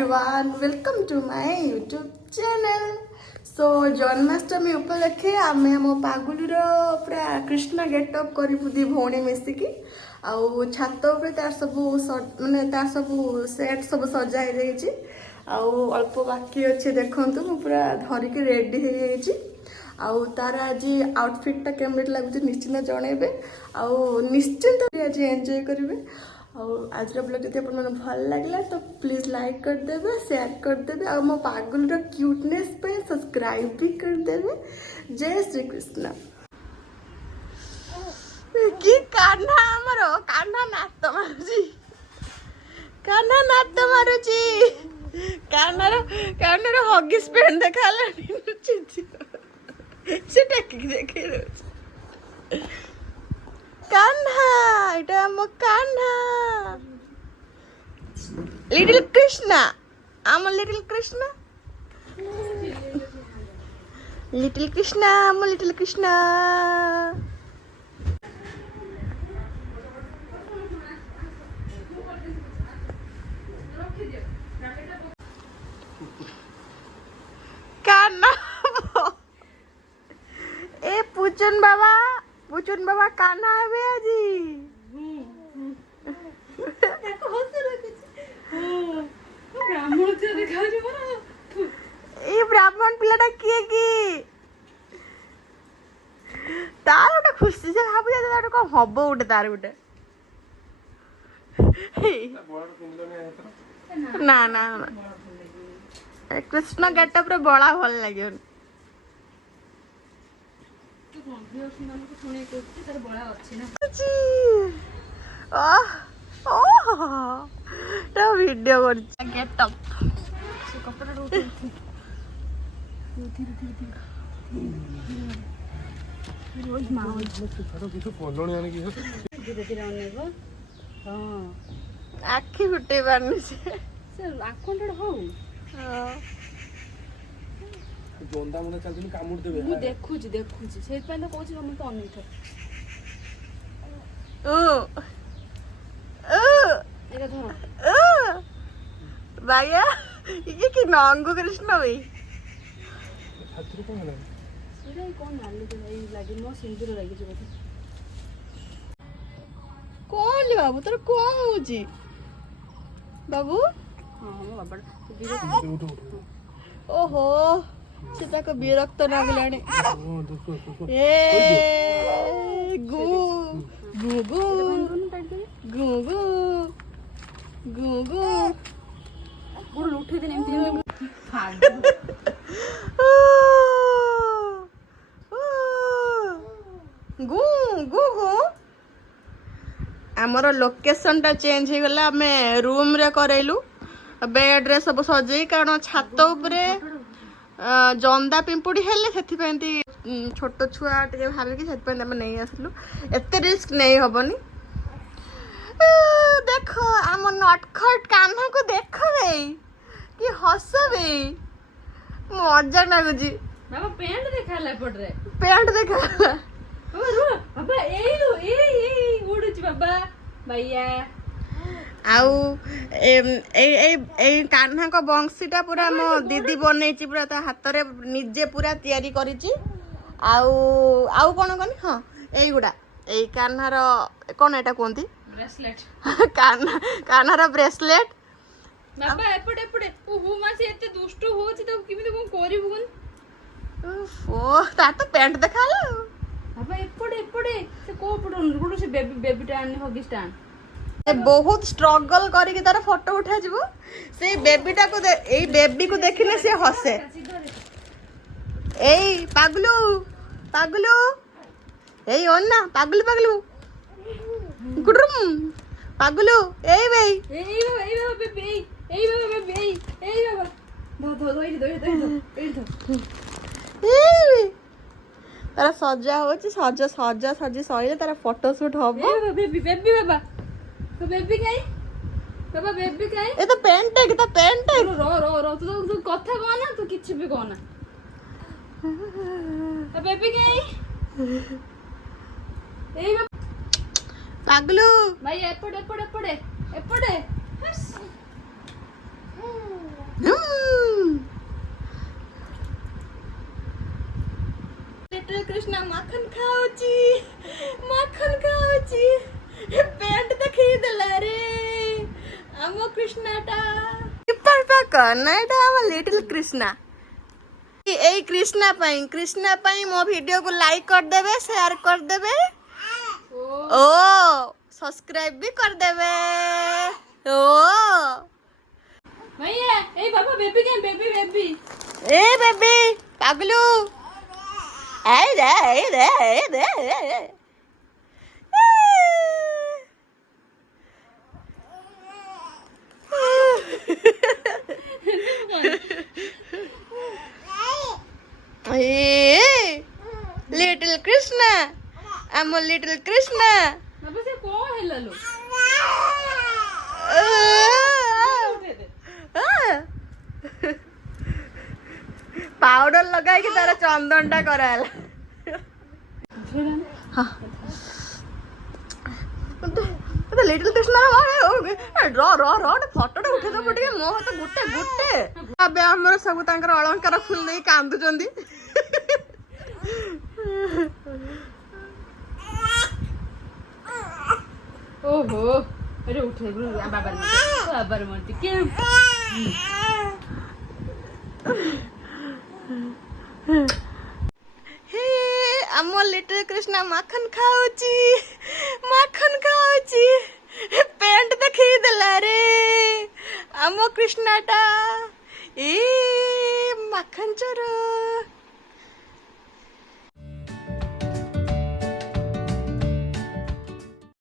everyone, welcome to my YouTube channel. So Janmashtami उपलक्षे आमे आम पागुलीर पूरा कृष्ण गेटअप करूँ दी भौणी मिसिकी आउ छात उपरे तार सबू माने तार सबू सेट सब सजाई देछि आउ अल्प बाकी अच्छे देखंतु मु पूरा धरिक रेडी हो जाइछि आउ तार आज आउटफिट केमती लगुच निश्चिंत जनइबे आउ निश्चिंत आज एंजॉय करेंगे। आज ब्लॉग जब आप भल लगे तो प्लीज लाइक करदेवे, शेयर करदेवे और मो पागुल क्यूटनेस पे सब्सक्राइब भी करदेवे। जय श्री कृष्ण। कि कान्हा हमरो कान्हा नाच मारुची, कान्हा नाच मारुची, कान्हार हगिस पेंट देखाला से टेक देखे कान्हा এটা মো কাन्हा লিটল কৃষ্ণা আমার লিটল কৃষ্ণা লিটল কৃষ্ণা আমার লিটল কৃষ্ণা কাन्हा এ पूचन बाबा कान्हा है आजी ब्राह्मण पिलाटा किए कि तार गोटे खुशी से भाव जाता कौन हम गोटे तार गोटे ना ना कृष्ण गेटअप रे बड़ा भल लगे वीडियो गेटअप आखि फुटे पारनी से आखंड हो जोंदा मने चलछन कामुड़ देबे मु देखुजी सेत पे तो कहूची हम तो अनैठ एका धर बाया ये कि नंगो कृष्ण भाई छात्र कोन है सेटा कोन नाली के भाई लागे नो सिंदूर लागे जे बोले कौन ले बाबू तोर कोन होजी बाबू हां हम बाबा ओहो से ताको विरक्त लागलानी ए गु गु गु गु गु गु गु गुड़ उठे देने एमती गु गु गु हमर लोकेशन टा चेंज हो गला हमें रूम रे करैलु बेड रे सब सजई कारण छात उपरे जंदा पिंपुड़ी हेले सेथिपैंती छोट छुआ टे भाबिकी सेथिपैंती हम नहीं आसलु एते रिस्क नहीं हबनी। देखो आम नटखट कान्हा को देख बे कि हस बे मजा लागुजी बाबा पैंट देखाला पड़ रे पैंट देखाला बाबा रो बाबा ए उड़ुची बाबा भैया आउ कान्हा को बंशीटा पूरा मो दीदी बनई पूरा ता हाथ रे निजे पूरा तैयारी करिछि आउ आउ कोन कोन हां एई गुडा एई कान्हार कोन एटा कोंती ब्रेसलेट कान्हार ब्रेसलेट बाबा एपड़े एपड़े ओ मासी एते दुष्ट होछि तो किमिति कोन करिबुन ओ ता तो पैंट देखाला बाबा एपड़े से को पड़न गुडू से बेबी टा आनी होगी स्टैंड बहुत स्ट्रगल करके तार फोटो उठा जीवो से बेबीटा को एई बेबी को देखिले से हसे एई पागलू पागलू एई ओन्ना पागलू गुडरुम पागलू एई बेई बाबा बेबी एई तारा सजा होची सजा सजी सइले तारा फोटो शूट हबो बेबी बाबा तो बेबी काई बाबा बेबी काई ए तो पेंट है कि तो पेंट है रो तू कथा कह ना तू किछ भी कह ना तो बेबी काई ए पागलू भाई एपड़े लिटिल कृष्णा माखन खाऊची पैंट देखी देला रे आमो कृष्णाटा कनाटा आम लिटिल कृष्णा এই কৃষ্ণা পাই মো ভিডিও को लाइक कर देबे शेयर कर देबे ओ सब्सक्राइब भी कर देबे ओ भैया ए बाबा बेबी के बेबी ए बेबी पागलू ए दे लिटिल कृष्णा आम लिटिल कृष्णा बाबा से कौन है लो उठे दे पाउडर लगाई कि तारा चंदन टा कराला लिटिल कृष्णा रो फोटो उठे दब टे मो हाथ गुटे अबे हमर सब तांकर अलंकार फुल देई कांदुचंदी ओहो अरे उठे बाबर मरती के हे आम लिटिल कृष्णा माखन खाऊची पैंट देखी देला रे आम कृष्णाटा ए माखन चोर